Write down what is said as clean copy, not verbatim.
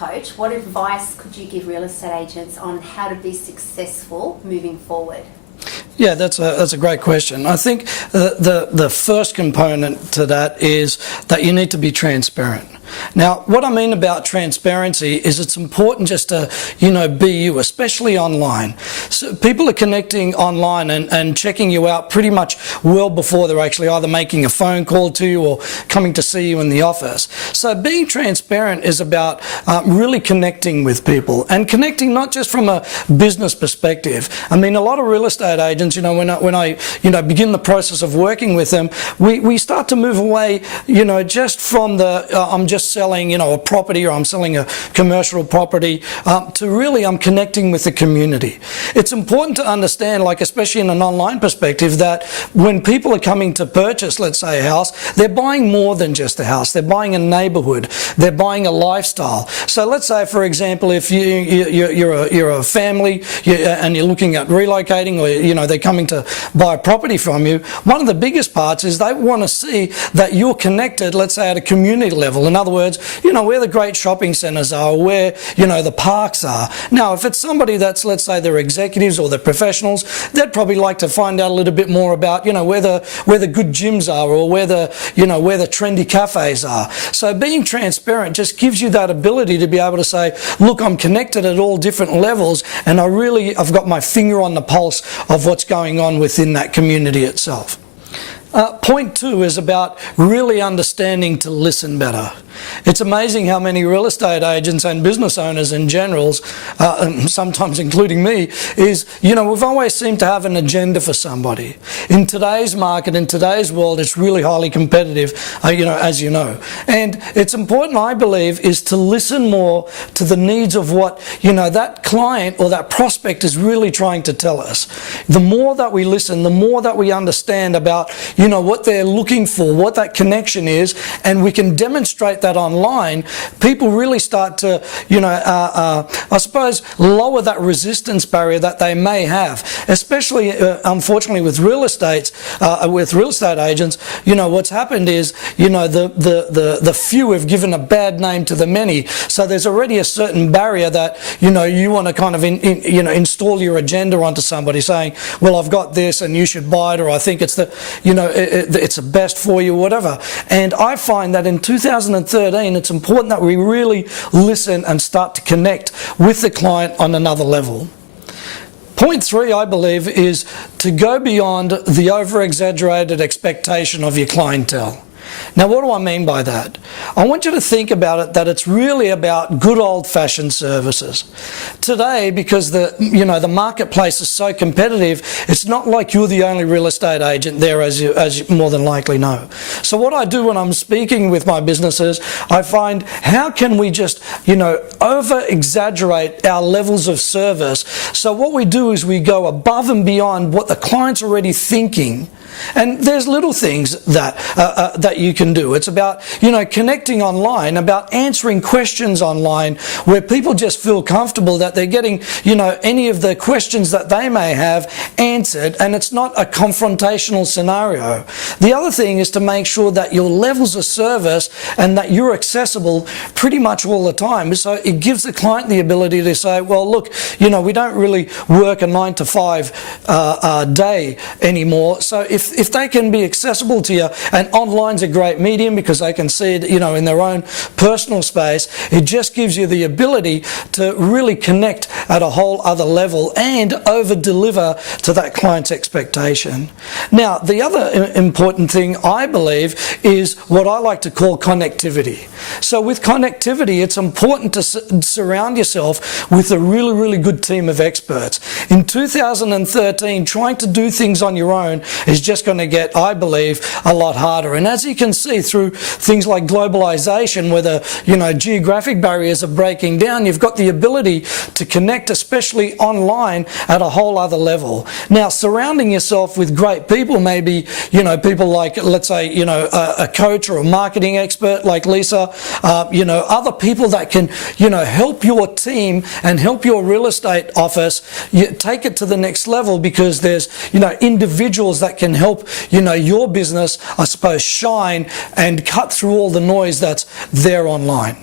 coach, what advice could you give real estate agents on how to be successful moving forward? Yeah, that's a great question. I think the first component to that is that you need to be transparent. Now, what I mean about transparency is it's important just to, be you, especially online. So people are connecting online and checking you out pretty much well before they're actually either making a phone call to you or coming to see you in the office. So being transparent is about really connecting with people, and connecting not just from a business perspective. I mean, a lot of real estate agents, when I begin the process of working with them, we start to move away, just from the I'm just selling, a property, or I'm selling a commercial property, to really I'm connecting with the community. It's important to understand, especially in an online perspective, that when people are coming to purchase, let's say, a house, they're buying more than just a house. They're buying a neighborhood. They're buying a lifestyle. So let's say, for example, if you're a family and you're looking at relocating, or they're coming to buy a property from you, one of the biggest parts is they want to see that you're connected, let's say, at a community level. In other words, where the great shopping centres are, where, the parks are. Now, if it's somebody that's, let's say, they're executives or they're professionals, they'd probably like to find out a little bit more about, where the good gyms are, or where the trendy cafes are. So being transparent just gives you that ability to be able to say, look, I'm connected at all different levels, and I've got my finger on the pulse of what's going on within that community itself. Point 2 is about really understanding to listen better. It's amazing how many real estate agents and business owners in general, sometimes including me, is, we've always seemed to have an agenda for somebody. In today's market, in today's world, it's really highly competitive, as you know. And it's important, I believe, is to listen more to the needs of what, that client or that prospect is really trying to tell us. The more that we listen, the more that we understand about, what they're looking for, what that connection is, and we can demonstrate that online, people really start to, I suppose, lower that resistance barrier that they may have. Especially, unfortunately, with real estate agents, what's happened is, the few have given a bad name to the many. So there's already a certain barrier that, you want to kind of, install your agenda onto somebody, saying, well, I've got this and you should buy it, or I think it's it's the best for you, whatever. And I find that in 2013, it's important that we really listen and start to connect with the client on another level. Point 3, I believe, is to go beyond the over-exaggerated expectation of your clientele. Now, what do I mean by that? I want you to think about it that it's really about good old-fashioned services. Today, because the marketplace is so competitive, it's not like you're the only real estate agent there, as you more than likely know. So what I do when I'm speaking with my businesses, I find, how can we just, over-exaggerate our levels of service? So what we do is we go above and beyond what the client's already thinking. And there's little things that you can do. It's about, connecting online, about answering questions online where people just feel comfortable that they're getting, any of the questions that they may have answered, and it's not a confrontational scenario. The other thing is to make sure that your levels of service and that you're accessible pretty much all the time. So it gives the client the ability to say, well, look, we don't really work a 9 to 5 day anymore. So if they can be accessible to you, and online's a great medium because they can see it, in their own personal space, it just gives you the ability to really connect at a whole other level and over-deliver to that client's expectation. Now, the other important thing, I believe, is what I like to call connectivity. So with connectivity, it's important to surround yourself with a really, really good team of experts. In 2013, trying to do things on your own is just going to get, I believe, a lot harder. And as you can see through things like globalization, where the geographic barriers are breaking down, you've got the ability to connect, especially online, at a whole other level. Now, surrounding yourself with great people, maybe people like, let's say, a coach or a marketing expert like Lisa, other people that can help your team and help your real estate office take it to the next level, because there's individuals that can help your business, I suppose, shine and cut through all the noise that's there online.